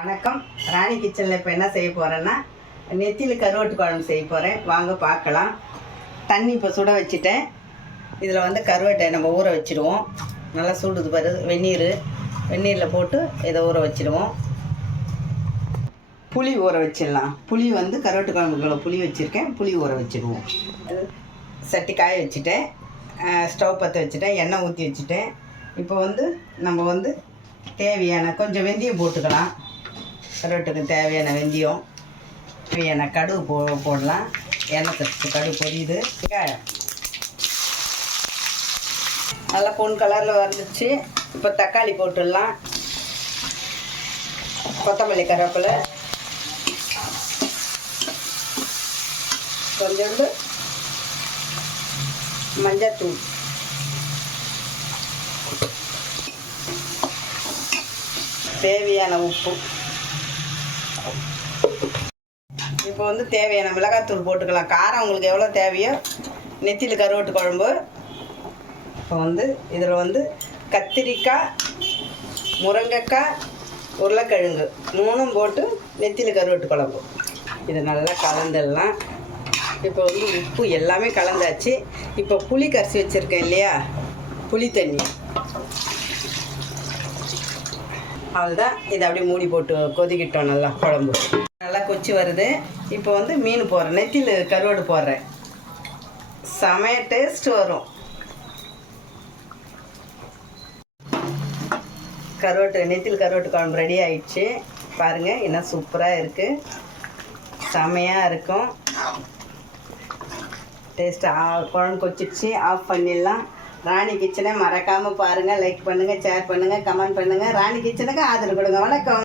வணக்கம். ராணி கிச்சனில் இப்போ என்ன செய்ய போகிறேன்னா நெத்திலி கருவாட்டு குழம்பு செய்ய போகிறேன். வாங்க பார்க்கலாம். தண்ணி இப்போ சுட வச்சுட்டேன். இதில் வந்து கருவாட்டை நம்ம ஊற வச்சுடுவோம். நல்லா சுடுது பாரு. வெந்நீரில் போட்டு இதை ஊற வச்சுடுவோம். புளி ஊற வச்சிடலாம். புளி வந்து கருவாட்டு குழம்புக்குள்ள புளி வச்சுருக்கேன். புளி ஊற வச்சுடுவோம். சட்டி காய வச்சுட்டேன். ஸ்டவ் பற்ற வச்சுட்டேன். எண்ணெய் ஊற்றி வச்சுட்டேன். இப்போ வந்து நம்ம வந்து தேவையான கொஞ்சம் வெந்தயம் போட்டுக்கலாம். கருவாட்டுக்கு தேவையான வெந்தயம், தேவையான கடுகு போடலாம். எண்ணெய் கடுகு பொரியுது. நல்லா பொன் கலரில் வந்துடுச்சு. இப்போ தக்காளி போட்டுடலாம். கொத்தமல்லி, கருவேப்பிலை, கொஞ்சோண்டு மஞ்சத்தூள், தேவையான உப்பு. இப்போ வந்து தேவையான மிளகாத்தூள் போட்டுக்கலாம். காரம் உங்களுக்கு எவ்வளோ தேவையோ. நெத்திலி கருவாட்டு குழம்பு. இப்போ வந்து இதில் வந்து கத்திரிக்காய், முருங்கைக்காய், உருளைக்கிழங்கு மூணும் போட்டு நெத்திலி கருவாட்டு குழம்பு. இது நல்லா கலந்துடலாம். இப்போ வந்து உப்பு எல்லாமே கலந்தாச்சு. இப்போ புளி கரைச்சி வச்சுருக்கேன் இல்லையா, புளி தண்ணி, அவ்வளோதான். இதை அப்படியே மூடி போட்டு கொதிக்கிட்டோம். நல்லா குழம்பு நல்லா கொச்சி வருது. இப்போ வந்து மீன் போடுறேன். நெத்திலி கருவாடு போடுறேன். செமைய டேஸ்ட் வரும். நெத்திலி கருவாட்டு குழம்பு ரெடி ஆயிடுச்சு. பாருங்கள், என்ன சூப்பராக இருக்குது. செமையாக இருக்கும். டேஸ்ட்டு. குழம்பு கொச்சிடுச்சு. ஆஃப் பண்ணிடலாம். ராணி கிச்சனை மறக்காமல் பாருங்கள். லைக் பண்ணுங்கள், ஷேர் பண்ணுங்கள், கமெண்ட் பண்ணுங்கள். ராணி கிச்சனுக்கு ஆதரவு கொடுங்க. வணக்கம்.